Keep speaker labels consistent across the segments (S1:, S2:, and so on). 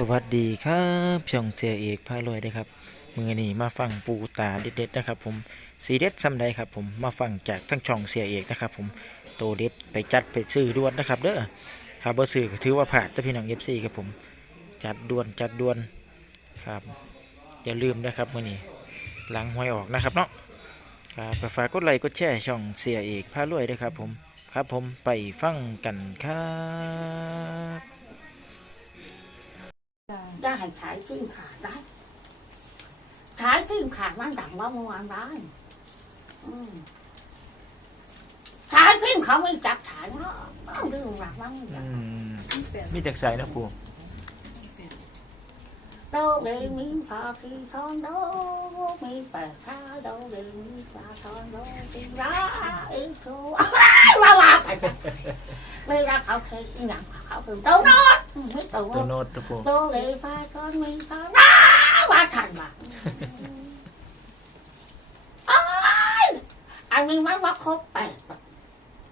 S1: สวัสดีครับช่องเสียเอกพารวยนะครับมือนี้มาฟังปูตาเด็ดๆนะครับผมสีเด็ดซ้ำใดครับผมมาฟังจากทั้งช่องเสียเอกนะครับผมโตเด็ดไปจัดไปซื้อด่วนนะครับเด้อครับบ่ซื้อก็ถือว่าผ่านนะพี่น้องเอฟซีครับผมจัดด่วนจัดด่วนครับอย่าลืมนะครับมือนี้หลังหวยออกนะครับเนาะครับฝากกดไลค์กดแชร์ช่องเสียเอกพารวยด้วยครับผมครับผมไปฟังกันครับ
S2: ได้ขายขึ้นขาดได้ขายขึ้นขาดมันดังว่าเมื่อวานได้อืมขายขึ้นเขาไม่จับขายเนาะเรื่องหลักมัน
S1: อืมมีแต่ใส่นะปู
S2: โดเดมีพาทีทอนโดมีแปดข้าโดเดมีพาทอนโดตีร้าอีกทูว้าวว้าวไม่รักเขาเคยหนังเขาเป็นโดนอดไม่ตัว
S1: ตัวโน้ตตัวปู
S2: โดเดพาทอนมีพาร้าว่าทันว่ะเอ้ยอันนี้มันว่าครบแปดแบบ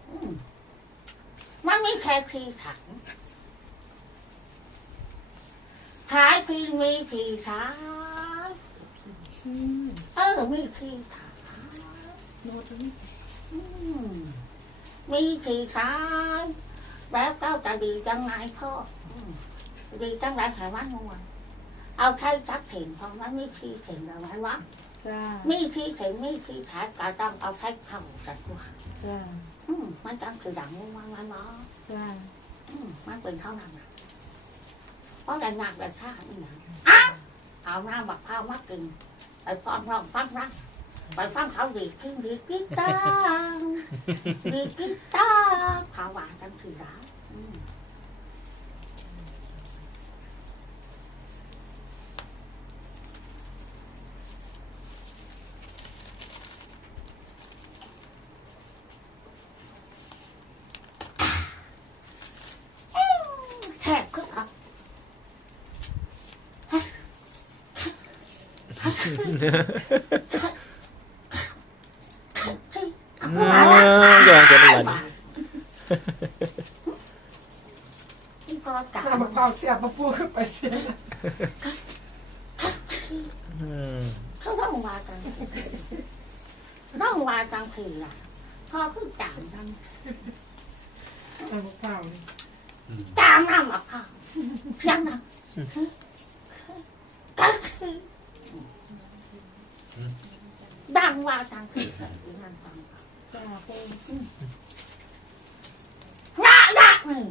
S2: อืมมันมีแค่ทีถังขาย พี่มีพี่สามเออมีพีถังอืมมีพีสามแล้วก็จะดีจังไงพ่อดีจังไรแถวมันงวนเอาใช้จักเถินเพราะมันมีทีเถินอะไรวะมีที่ถึงมีที่ขาก็ต้องเอาใช้เข่ากันด้วย
S3: จ้า
S2: มันต้องคือดังมันมันเนาะมันเป็นเท่านั้น เพราะแต่งานแต่ข้าอีหยังอ้าวเอาหน้าบักข้าวมากินไปฟ้องร้องฟังรักไปฟังเขาดีขึ้นดีกิ๊ตาดีกิ๊ตาเขาหวานกันคือร้านอืมแทกขึ้นเอาเอาขึ้นมาละ
S1: ยอมกันวัน
S2: ที่พอจับ
S3: น้ำมะพร้าวเสียบมะปูขึ้นไปเสีย
S1: อืม
S2: เขาต้องวากันต้องวากันคือล่ะพอขึ้นจามกัน
S3: น้ำมะพร้าวนี่
S2: จามน้ำมะพร้าวเสียงดัง ดังว่ากันคือนั่นฟัง
S3: จ้าปู
S2: ละละหนึ่ง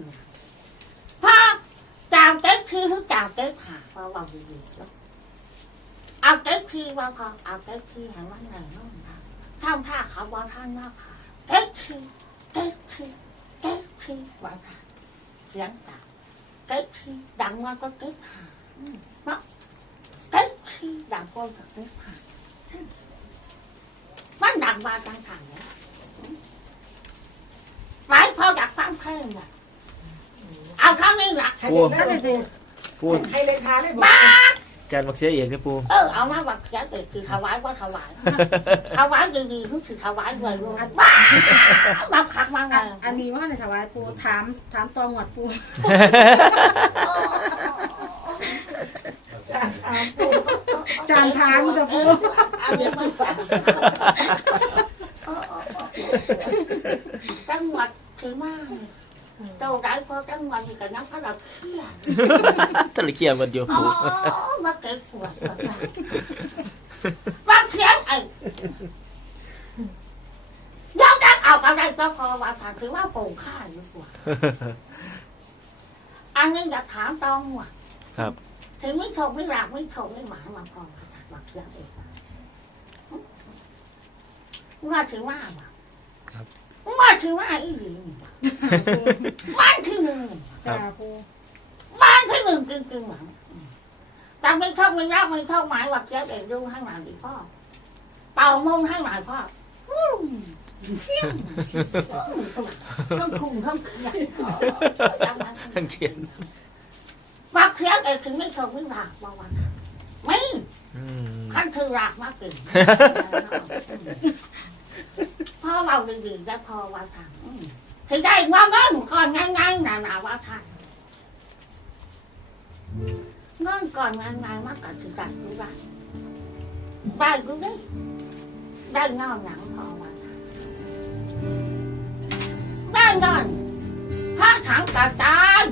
S2: พอจามเก๊กคือคือจามเก๊กหาพอว่าดีๆแล้วเอาเก๊กคือว่าพอเอาเก๊กคือให้มันไหนนู่นนะทำท่าเขาว่าท่านว่าขาเก๊กคือเก๊กคือเก๊กคือว่าค่ะเสียงดังเก๊กคือดังว่าก็เก๊กหาเนาะเก๊กคือดังก็เก๊กหา มันดังมาจังทางเนี้ยไว้พออยากฟังเพลงอะเอาเท่านี้ละ
S3: ให้เด็กนะเด็ก
S1: ปู
S3: ให้เล็กทานได้บอก
S2: บ้า
S1: จานบักเสียเอกนะปู
S2: เออเอามาบักเสียเกิดคือถวายว่าถวายถวายดีๆคือคือถวายเลยลูกบ้าบักขักมาไง
S3: อันอันนี้ว่าในถวายปูถามถามตองหวัดปูจานถามปู จานถามจะปู
S2: อันนี้ไม่ฟังจังหวัดคือมากเจ้าได้พอจังหวัดมีแต่น้ำพระเราเครียด
S1: ตะเลเกียมันอยู่
S2: อ๋อ
S1: ปู
S2: มาเก็บปวดก่อนนะมาเขียนไอ้เดี๋ยวจะเอาอะไรก็พอว่าถามคือว่าโป่งข้างดีกว่าอันนี้อยากถามตองว่ะ
S1: ครับ
S2: ถึงไม่ชมไม่รักไม่ชมไม่หมายมาพอมาเขียนเองว่าถึงว่าว่ะว่าถึงว่าอีหลีนี่ว่ะบ้านที่หนึ่ง
S3: จ้าปู
S2: บ้านที่หนึ่งจริงๆหวังแต่ไม่ชอบไม่รักไม่ชอบหมายว่าเขียนเองดูข้างหลังดีพ่อเป่ามงข้างหลังพ่ออืมเสี้ยงทั้งคุ้มทั้งเขียนจำไว้
S1: ทั้งเขียน
S2: ว่าเขียนเองถึงไม่ชมไม่รักว่าวันไม่
S1: อืม
S2: ขั้นคือรักมากเกินพ่อเราดีๆแล้วพอว่าทางอืมถึงได้งอเงินก่อนง่ายๆหนาๆว่าทางก่อนงานงานมากกับสิได้ดูได้ได้กูได้ได้เงาหนังพอมาได้เงินพระถังกระจาย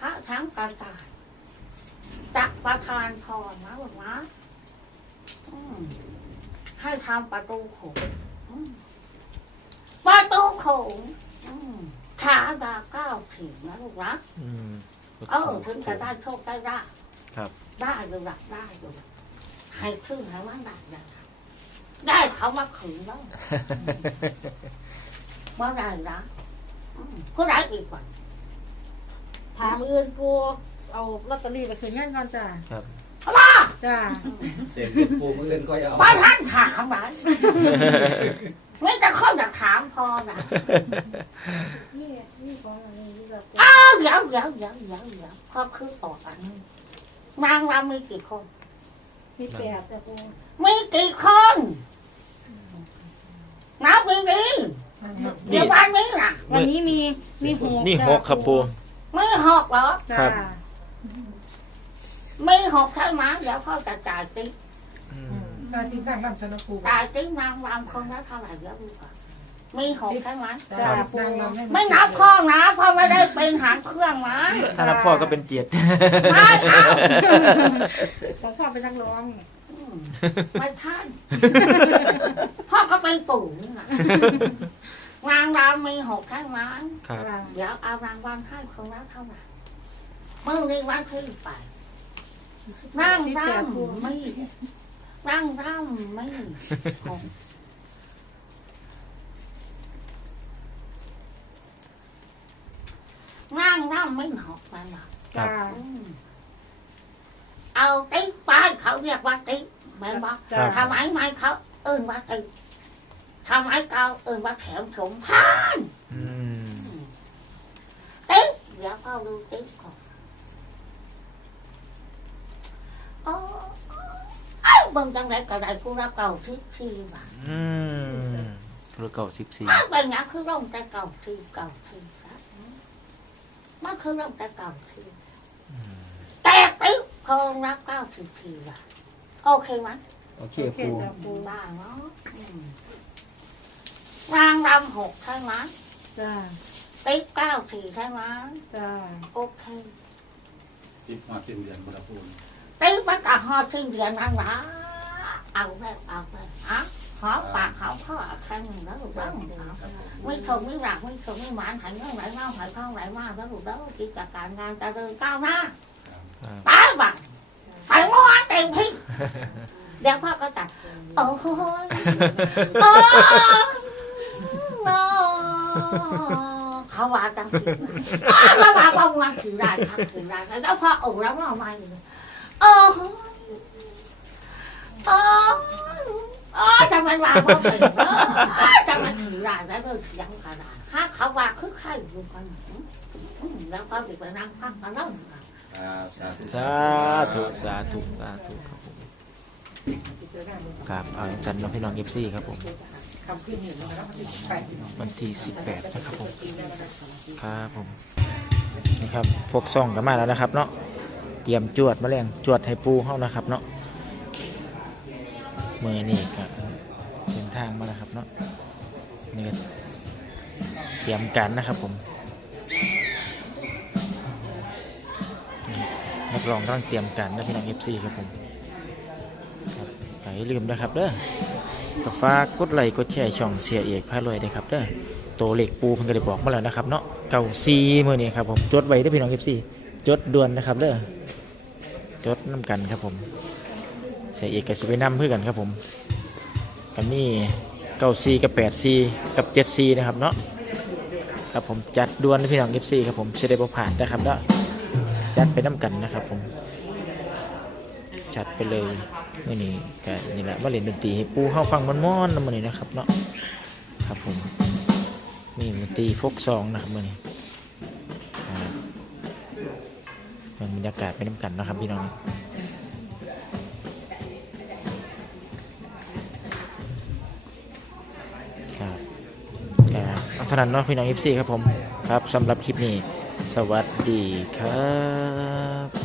S2: พระถัง กระจายจักประทานพรนะบอกนะอืมให้ทำประตูโขงอืมประตูโขงอืมชาดาเก้าถึงนะลูกนะ
S1: อืม
S2: เออถึงจะได้โชคได้รา
S1: ครับ
S2: ได้อยู่หลักได้อยู่หลักให้ขึ้นให้ว่างได้ยังไงได้เขามาขืนแล้วเมื่อไรนะอืมก็ได้อีกวัน
S3: ถามอื่นปูเอาลอตเตอรี่ไปคืนเงินก่อนจ้า
S2: เอามา
S3: จ้า
S4: เด็กติดปูมือเล่นก็เอา
S2: ว่าท่านถามไหมไม่จะข้อจะถามพอนะ
S3: นี่นี่ของอันนี้นี่แบบ
S2: อ้าวเดี๋ยวเดี๋ยวเดี๋ยวเดี๋ยวเดี๋ยวพอคือออกอันนี้นางรำมีกี่คน
S3: มีแปดจ้าปู
S2: มีกี่คนนับดีๆเดี๋ยววันนี้นะ
S3: วันนี้มีมีหก
S1: นี่
S3: จ้า
S1: หกครับปู
S2: ไม่หกเหรอ
S3: จ้า
S1: ครับ
S2: ไม่หกใช่ไหมเดี๋ยวเขาจะจ่ายติ๊ก
S1: อืม
S5: ชาตินั่งนั่งสนปู
S2: จ่ายติ๊กนางรำคนละเท่าไหร่เดี๋ยวดูก่อนมีหกใช่ไหม
S3: จ้าปู
S2: ไม่นับข้อนะเพราะไม่ได้เป็นหางเครื่องนะ
S1: ถ้านับพ่อก็เป็นเจ็ด
S2: ไม่เอา
S3: ของพ่อเป็นนักร้อง
S2: อืมไม่ท่านพ่อก็เป็นปู่นี่นะ นางรำมีหกใช่ไหม
S1: ครับ
S3: จ้า
S2: เดี๋ยวเอารางวัลให้คนละเท่าไหร่เมื่อในวันที่ไปนั่ง
S3: สิบแปดปู
S2: รำไม่นั่งรำไม่หกนั่งรำไม่หกนั่นหรอก
S3: จ้า
S2: อืมเอาติ๊กไปเขาเรียกว่าติ๊กแม่นบอก
S3: จ้า
S2: ทำไมไม่เขาเอิ้นว่าติ๊ก ทำไมเกาเอิ้นว่าแถมสมพาน
S1: อืม
S2: ติ๊กเดี๋ยวพ่อดูติ๊กก่อนอ๋อเอ้าเบิ่งจังไรก็ได้ผู้รับเก่าทิพทีว่ะ
S1: อืมตัวเก่าสิบสี่
S2: อ้าวไปงั้นคือร่มแต่เก่าทีเก่าทีครับมันคือร่มแต่เก่าทีแตกติ๊กพอรับเก้าสิบทีว่ะโอเคไหม
S1: โอเค
S3: โอเค
S1: ปู
S3: จ้าปู
S2: บ้าเนาะ อืมรางรำหกใช่ไหม
S3: จ้า
S2: ติ๊กเก้าสี่ใช่ไหม
S3: จ้า
S2: โอเค
S4: ติดมาสิ้นเดือนบุรพูน
S2: ติ๊กมันก็หอดทิ้งเดือนนั่นละเอาไปเอาไปอะหอมปากหอมคอแค่หนึ่งแล้วลูกเด้อเอา
S4: ครับผม
S2: ไม่ทนไม่รักไม่ทนไม่หมานหายเงื่อนไหลเมาหายข้องไหลมาแล้วลูกเด้อกิจการงานเจะเดินก้าวหน้า
S1: ครับ
S2: ไปบังไปม้วนเต็มที่เดี๋ยวพ่อก็จัดโอ้โหโอ้โอ้ เขาว่าจังสิเขาว่าบ้าวันถือได้ครับถือได้แล้วพ่อโอ้แล้วมาใหม่โอ้โหโอ้โอ้จะมันว่าพ่อเป็นเออจะมันถือได้แล้วก็เสียงกระดาษถ้าเขาว่าคือใครอยู่กันแล้วก็ไปนั่งฟังกันแล้ว
S4: สาธุ
S1: สาธุสาธุสาธุครับผมครับเอาจันน้องพี่น้องเอฟซีครับผม วันที่สิบแปดนะครับผมครับผมนี่ครับฟกซ่องกันมาแล้วนะครับ เนาะเตรียมจวดมาแรงจวดให้ปูเข้านะครับ เนาะมือนี่ครับเดินทางมาแล้วครับเนาะนี่ก็เตรียมกันนะครับผมนักร้องกำลังเตรียมการนะพี่น้องเอฟซีครับผมครับอย่าลืมนะครับเด้อ ก็ฝากกดไลค์กดแชร์ช่องเสียเอกพารวยด้ครับเด้อตัวเลขปูเพิ่นก็ได้บอกมาแล้วนะครับเนาะเก่าซีเมื่อนี้ครับผมจดไว้เด้อพี่น้องเอฟซีจดด่วนนะครับเด้อจดน้ำกันครับผมเสียเอกกับสิไปนำเพื่อกันครับผมกันนี่เก้าซีกับแปดซีกับเจ็ดซีนะครับเนาะครับผมจัดด่วนพี่น้องเอฟซีครับผมจะได้บ่ผ่านนะครับเนาะจัดไปน้ำกันนะครับผมจัดไปเลย มื่อนี้ก็นี่แหละมาเล่นดนตรีให้ปูเข้าฟังมันม่อนๆนะมื่อนี้นะครับเนาะครับผมนี่ดนตรีฟกซองนะครับมื่อนี้บรรยากาศไปน้ำกันนะครับพี่น้องครับอาเท่านั้นเนาะพี่น้องเอฟซีครับผมครับสำหรับคลิปนี้ สวัสดีครับ